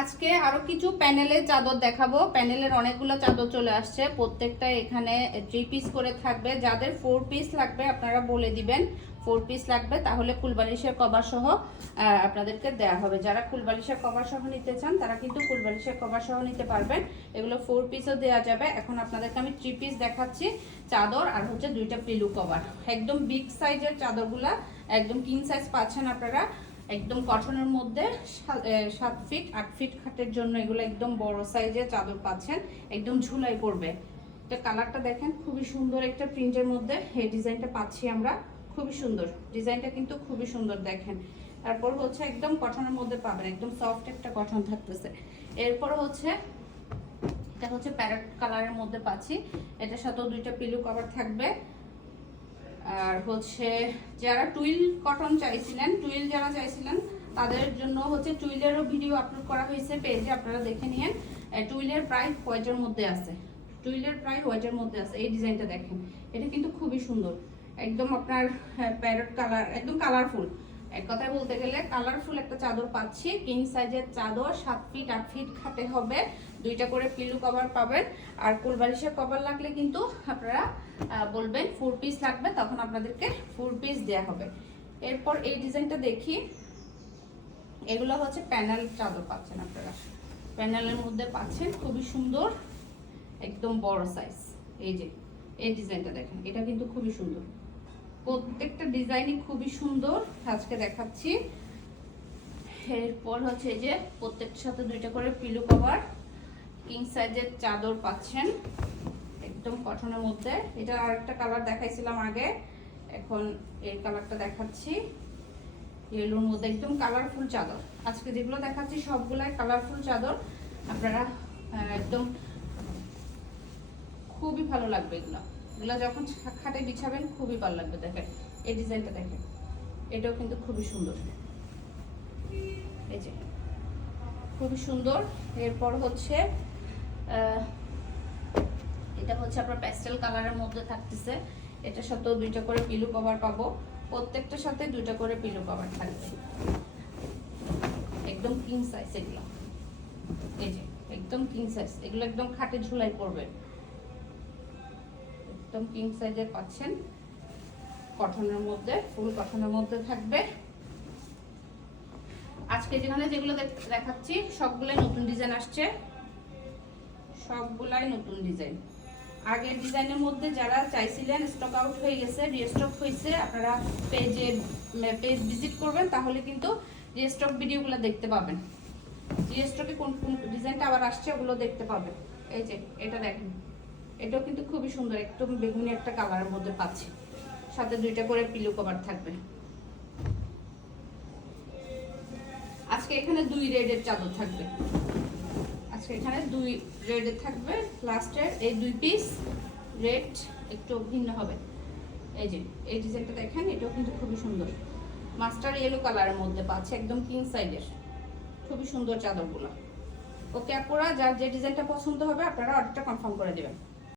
আজকে আরো কিছু প্যানেলের চাদর দেখাবো। প্যানেলের অনেকগুলো চাদর চলে আসছে, প্রত্যেকটা এখানে 3 পিস করে থাকবে। যাদের 4 পিস লাগবে আপনারা বলে দিবেন 4 পিস লাগবে, তাহলে কুলবালিশের কভার সহ আপনাদেরকে দেয়া হবে। যারা কুলবালিশের কভার সহ নিতে চান তারা কিন্তু কুলবালিশের কভার সহ নিতে পারবেন। এগুলো 4 পিসও দেওয়া যাবে। এখন আপনাদেরকে আমি 3 পিস দেখাচ্ছি চাদর, আর হচ্ছে 2টা পিলো কভার। একদম বিগ সাইজের চাদরগুলা, একদম কিং সাইজ পাচ্ছেন আপনারা। একদম কটনের মধ্যে 7 ফিট 8 ফিট খাটের জন্য এগুলো একদম বড় সাইজের চাদর পাচ্ছেন, একদম ঝুলাই পড়বে। এটা কালারটা দেখেন, খুবই সুন্দর একটা প্রিন্টের মধ্যে এই ডিজাইনটা পাচ্ছি আমরা। খুবই সুন্দর ডিজাইনটা, কিন্তু খুবই সুন্দর দেখেন। তারপর হচ্ছে একদম কটনের মধ্যে পাবেন, একদম সফট একটা কটন থাকতেছে। এরপর হচ্ছে এটা হচ্ছে প্যারট কালারের মধ্যে পাচ্ছি, এটার সাথেও 2টা পিলো কভার থাকবে। আর হচ্ছে যারা টুইল কটন চাইছিলেন, টুইল যারা চাইছিলেন তাদের জন্য হচ্ছে টুইলেরও ভিডিও আপলোড করা হয়েছে পেজে, আপনারা দেখে নিন। টুইলের প্রায় হোয়াইটের মধ্যে আছে, টুইলের প্রায় হোয়াইটের মধ্যে আছে। এই ডিজাইনটা দেখেন, এটা কিন্তু খুবই সুন্দর, একদম আপনার প্যারট কালার, একদম কালারফুল। এক কথায় বলতে গেলে কালারফুল একটা চাদর পাচ্ছি। কিং সাইজের চাদর, 7 ফিট 8 ফিট খাটে হবে, 2টা করে পিলো কভার পাবেন। আর কুলবালিশের কভার লাগলে কিন্তু আপনারা বলবেন 4 পিস লাগবে, তখন আপনাদেরকে 4 পিস দেওয়া হবে। এরপর এই ডিজাইনটা দেখি, এগুলো হচ্ছে প্যানেল চাদর পাচ্ছেন আপনারা, প্যানেলের মধ্যে পাচ্ছেন, খুবই সুন্দর, একদম বড় সাইজ। এই যে এই ডিজাইনটা দেখেন, এটা কিন্তু খুবই সুন্দর, প্রত্যেকটা ডিজাইনই খুবই সুন্দর আজকে দেখাচ্ছি। এরপর হচ্ছে এই যে প্রত্যেকটার সাথে 2টা করে পিলো কভার, কিং সাইজের চাদর পাচ্ছেন, একদম কটনের মধ্যে। এটা আরেকটা কালার দেখাইছিলাম আগে, এখন এই কালারটা দেখাচ্ছি ইয়েলোর মধ্যে, একদম কালারফুল চাদর। আজকে যেগুলো দেখাচ্ছি সবগুলাই কালারফুল চাদর, আপনারা একদম খুবই ভালো লাগবে এগুলো। এগুলো যখন খাটে বিছাবেন খুবই ভালো লাগবে। দেখেন এই ডিজাইনটা দেখেন, এটাও কিন্তু খুবই সুন্দর, এই যে খুবই সুন্দর। এরপর হচ্ছে এটা হচ্ছে আপনার প্যাস্টেল কালারের মধ্যে থাকতেছে, এটার সাথেও 2টা করে পিলো কভার পাবো, প্রত্যেকটার সাথে 2টা করে পিলো কভার থাকবে, একদম কিং সাইজ এগুলো। এই যে একদম কিং সাইজ, এগুলো একদম খাটে ঝুলাই পড়বে, একদম কিং সাইজের পাচ্ছেন, কটনের মধ্যে, ফুল কটনের মধ্যে থাকবে। আজকে যেগুলো দেখাচ্ছি সবগুলাই নতুন ডিজাইন আসছে, সবগুলাই নতুন ডিজাইন। আগের ডিজাইনের মধ্যে যারা চাইছিলেন স্টক আউট হয়ে গেছে, রিস্টক হয়েছে, আপনারা পেজ ভিজিট করবেন, তাহলে কিন্তু রিস্টক ভিডিওগুলো দেখতে পাবেন। রিস্টকে কোন কোন ডিজাইনটা আবার আসছে ওগুলো দেখতে পাবেন। এই যে এটা দেখেন, এটাও কিন্তু খুবই সুন্দর, একদম বেগুনি একটা কালারের মধ্যে পাচ্ছি, সাথে 2টা করে পিলো কভার থাকবে। আজকে এখানে 2 রেডের চাদর থাকবে, আজকে এখানে 2 রেডের থাকবে। লাস্টের এই 2 পিস রেড একটু ভিন্ন হবে। এই যে এই ডিজাইনটা দেখেন, এটাও কিন্তু খুবই সুন্দর, মাস্টার ইয়েলো কালারের মধ্যে পাচ্ছে, একদম কিং সাইজের, খুবই সুন্দর চাদরগুলো। ওকে আপুরা, যার যে ডিজাইনটা পছন্দ হবে আপনারা অর্ডারটা কনফার্ম করে দেবেন।